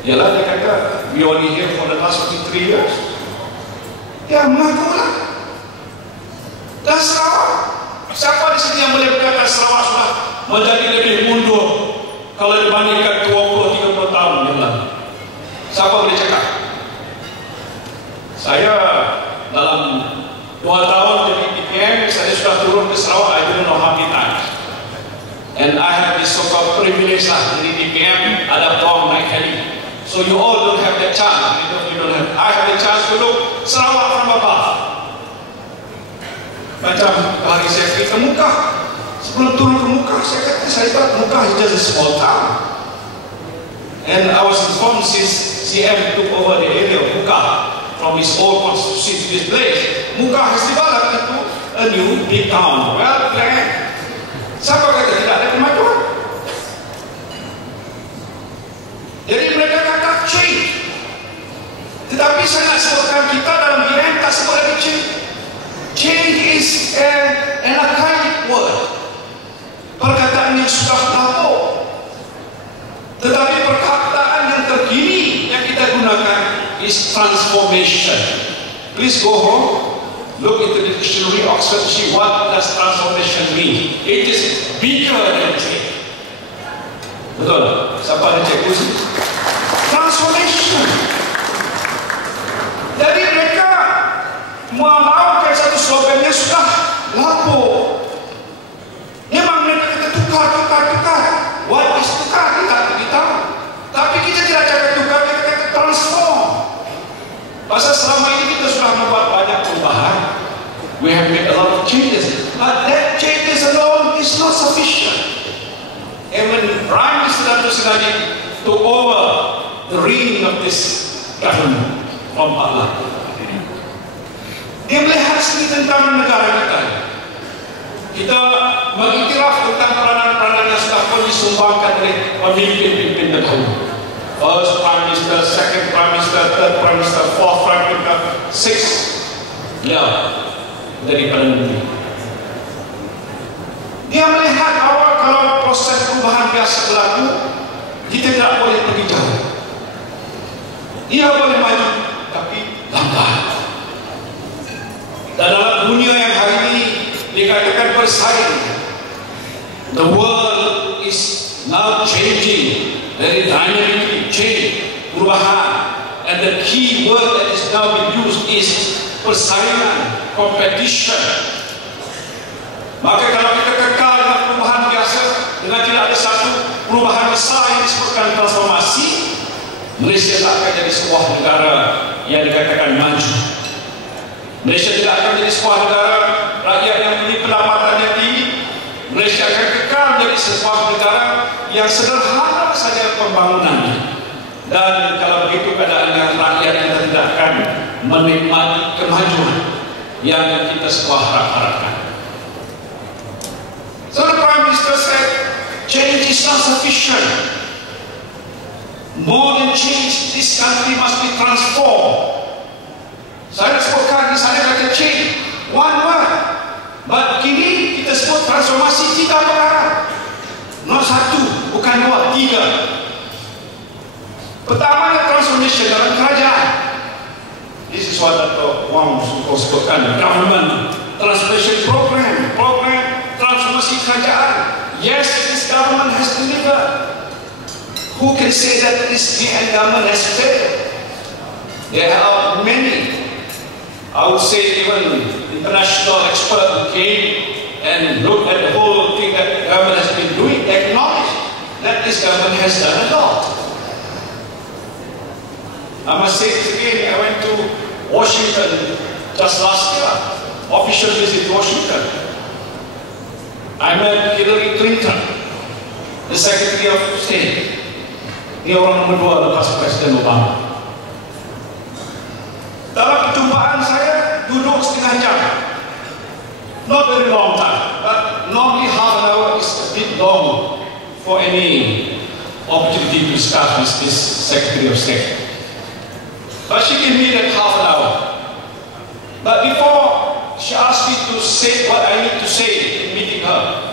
Yalah, dia kata, we only here for the last 53 years. Ya, mengakulah. Dan Sarawak, siapa di sini yang boleh berkata Sarawak sudah menjadi lebih mundur kalau dibandingkan 20-30 tahun yang lalu? Siapa boleh cakap? Saya dalam 2 tahun jadi PPM, saya sudah turun ke Sarawak, I don't know how many times. And I have this so-called privilege lah, jadi PPM ada bom naik heli. So you all don't have that chance. You don't have. I have the chance to look Sarawak from above. Macam hari saya pergi ke Mukah, sebelum turun ke Mukah, saya kata saya tak Mukah is just a small town. And I was informed since CM took over the area of Mukah from his old constituency to this place, Mukah has developed into a new big town. Well, siapa kata tidak ada kemajuan? Jadi mereka kata change. Tetapi saya nak sebutkan kita dalam BM tak sebut lagi change. Change is an archaic word. Perkataan yang sudah lama. Tetapi perkataan yang terkini yang kita gunakan is transformation. Please go home, look into the dictionary Oxford, see what does transformation mean. It is bigger than change. Betul? Siapa ada cek kursi? Transformation. Jadi mereka melakukan satu slogan yang sudah lapuk. Memang mereka kata tukar. What is tukar? Kita tidak tahu. Tapi kita tidak cakap tukar, kita kata transform. Pasal selama ini kita sudah membuat banyak perubahan. We have made a lot of changes. But that changes alone is not sufficient. And when Prime Minister Datuk Seri Najib took over the reign of this government from Allah, dia melihat sendiri tentang negara kita. Kita mengiktiraf tentang peranan-peranan yang sudah pun disumbangkan oleh pemimpin-pemimpin terdahulu. First Prime Minister, Second Prime Minister, Third Prime Minister, Fourth Prime Minister, Sixth, daripada negeri. Dia melihat awal kalau proses perubahan biasa berlaku, kita tidak boleh pergi jauh. Dia boleh maju, tapi lambat. Dan dalam dunia yang hari ini dikatakan bersaing, the world is now changing, very dynamically change, perubahan. And the key word that is now being used is persaingan, competition. Maka kalau kita kekal dengan perubahan biasa, dengan tidak ada satu perubahan besar yang disebutkan transformasi, Malaysia tak akan jadi sebuah negara yang dikatakan maju. Malaysia tidak akan menjadi sebuah negara rakyat yang memiliki pendapatan yang tinggi. Malaysia akan kekal menjadi sebuah negara yang sederhana saja pembangunannya. Dan kalau begitu keadaannya, rakyat kita tidak akan menikmati kemajuan yang kita semua harapkan. So the Prime Minister said, change is not sufficient. More than change, this country must be transformed. Saya sebutkan di sana kata change, one word. But kini kita sebut transformasi 3 perkara. Not 1, bukan 2, 3. Pertama, transformation dalam kerajaan. This is what Dr. Wang sebutkan, government transformation program transformasi kerajaan. Yes, this government has delivered. Who can say that this government has failed? There are many, I would say even international experts who came and looked at the whole thing that the government has been doing, acknowledge that this government has done a lot. I must say this again, I went to Washington just last year, official visit to Washington. I met Hillary Clinton, the Secretary of State. Dia orang nomor 2 lepas Presiden Obama. Dalam perjumpaan saya duduk setengah jam. Not very long time, but normally half an hour is a bit long for any opportunity to discuss with this Secretary of State. But she gave me that half an hour. But before she asked me to say what I need to say in meeting her,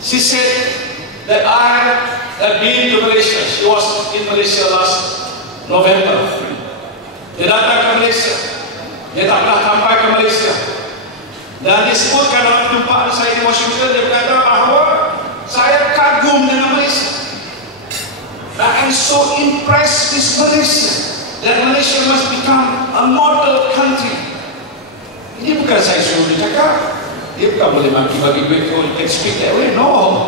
she said, that I had been to Malaysia. She was in Malaysia last November. Dia datang ke Malaysia. Dia tak pernah sampai ke Malaysia. Dan disebutkan dalam perjumpaan saya di Washington, dia berkata bahawa saya kagum dengan Malaysia. I am so impressed with Malaysia, that Malaysia must become a model country. Ini bukan saya suruh dia cakap. Dia bukan boleh bagi duit you can speak that way. No.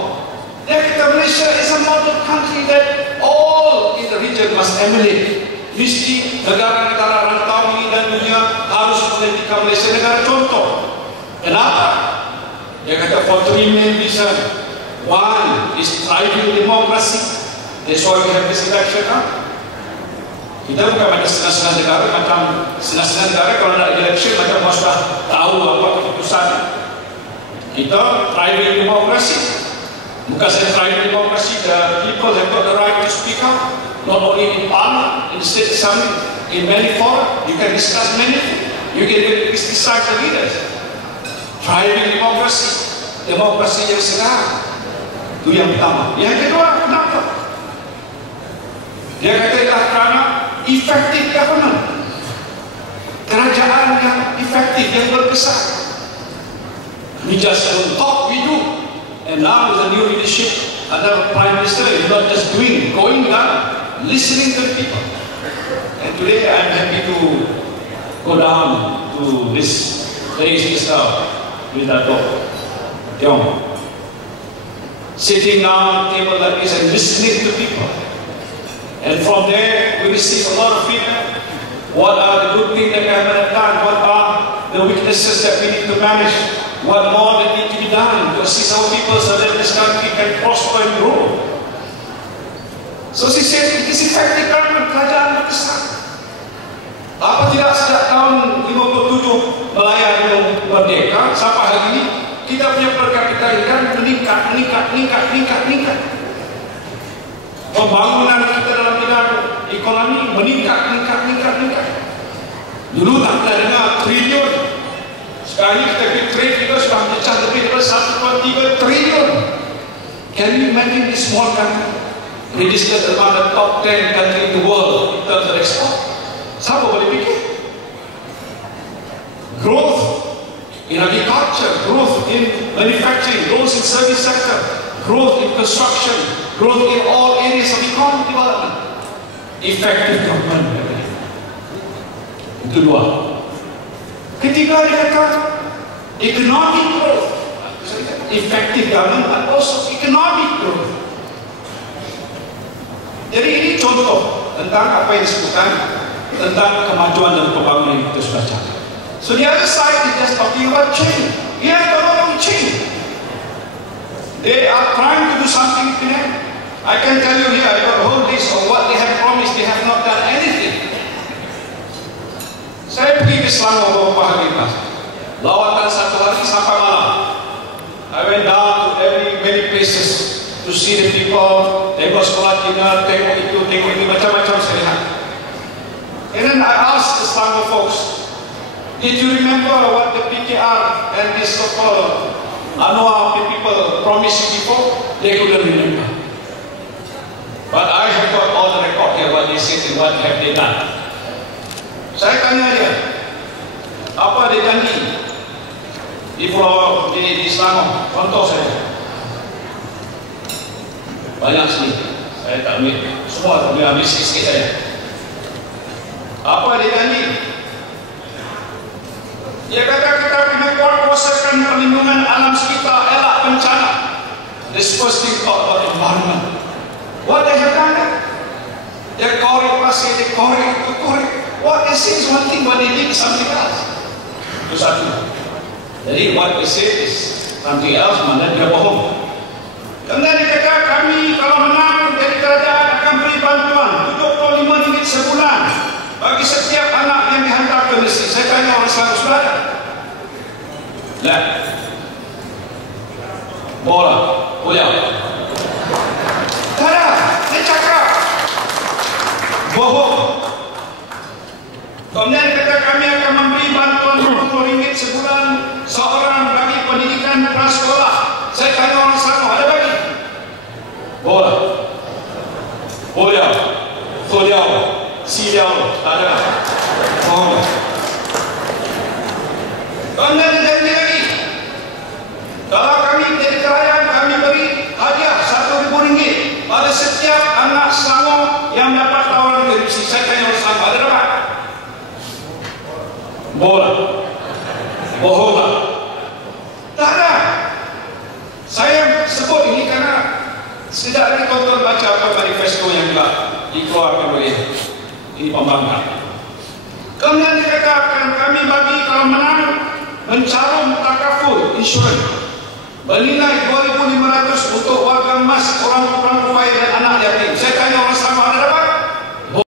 Dia kata Malaysia is a model country that all in the region must emulate. Mesti negara-negara rantau ini dan dunia harus menjadikan Malaysia negara contoh. Kenapa? Dia kata for three main reasons. One is thriving democracy. That's why we have this election. Kita bukan macam setengah-setengah negara, macam setengah-setengah negara kalau nak election macam orang sudah tahu apa keputusan. Kita thriving democracy. Bukan saja thriving democracy, the people have got the right to speak up. Not only in Parliament, in the state assembly, in many forums, you can discuss many things. You can criticize the leaders. Thriving democracy, demokrasi yang segar. Itu yang pertama. Yang kedua, kenapa? Dia kata ialah kerana effective government, kerajaan yang efektif, yang berkesan. We just don't talk, we do. And now with the new leadership under Prime Minister, is not just doing, going down, listening to the people. And today I am happy to go down to this place itself with that dog, Tiong, sitting down at the table like this and listening to people. And from there, we receive a lot of feedback. What are the good things that we have done? What are the weaknesses that we need to manage? What more that need to be done to assist our people so that this country can prosper and grow? So she said, it is effective government, kerajaan besar. Apa tidak sejak tahun 57 melayan merdeka sampai hari ini, kita punya per kapita income meningkat. Pembangunan kita dalam bidang ekonomi meningkat. Dulu tak pernah dengar triliun. Sekarang ini kita trade kita sudah pecah lebih daripada 1.3 triliun. Can you imagine this small country registered among the top 10 country in the world in terms of export? Siapa boleh fikir? Growth in agriculture, growth in manufacturing, growth in service sector, growth in construction, growth in all areas of economic development. Effective government. Itu dua. Ketiga dia kata economic growth. Effective government but also economic growth. Jadi ini contoh tentang apa yang disebutkan tentang kemajuan dan pembangunan yang kita sudah capai. So the other side is just talking about change. Yes, they want to change. They are trying to do something to them. I can tell you here, I got a whole list of what they have promised. They have not done anything. Saya pergi ke Selangor beberapa hari lepas. Lawatan satu hari sampai malam. I went down to many places to see the people. Tengok sekolah Cina, tengok itu, tengok ini, macam-macam saya lihat. And then I asked the Selangor folks, did you remember what the PKR and this so-called Anwar people promised you before? They couldn't remember. But I have got all the record here, what they said and what have they done. Saya tanya dia, apa dia janji di Pulau di Selangor? Contoh saya. Banyak sini. Saya tak ambil semua, boleh ambil sikit-sikit saya. Apa dia janji? Dia kata kita kena kuasakan perlindungan alam sekitar, elak bencana. This first thing about environment. What they have done? They korek pasir, they korek. What they say is one thing, what they did is something else. Itu satu. Jadi what they say is something else, mana dia bohong. Kemudian dia kata kami kalau menang dari kerajaan akan beri bantuan RM75 sebulan bagi setiap anak yang dihantar ke Mesir. Saya tanya orang Selangor sudah ada? Lah, bola, kuliah. Tak ada, dia cakap bohong. Kemudian dia kata kami akan memberi bantuan RM20 sebulan seorang bagi pendidikan prasekolah. Saya tanya orang Selangor, ada bagi? Bola. Bola. Soliao. Siliao. Tak ada. Oh. Kemudian janji lagi. Kalau kami menjadi kerajaan, kami beri hadiah RM1,000 pada setiap anak Selangor yang dapat tawaran korupsi. Saya tanya orang Selangor, ada dapat? Bola. Bohong tak? Tak ada. Saya sebut ini karena sekejap lagi tonton baca apa manifesto yang telah dikeluarkan oleh ini pembangkang. Kemudian dikatakan kami bagi kalau menang mencarum takaful insurans bernilai 2,500 untuk warga emas orang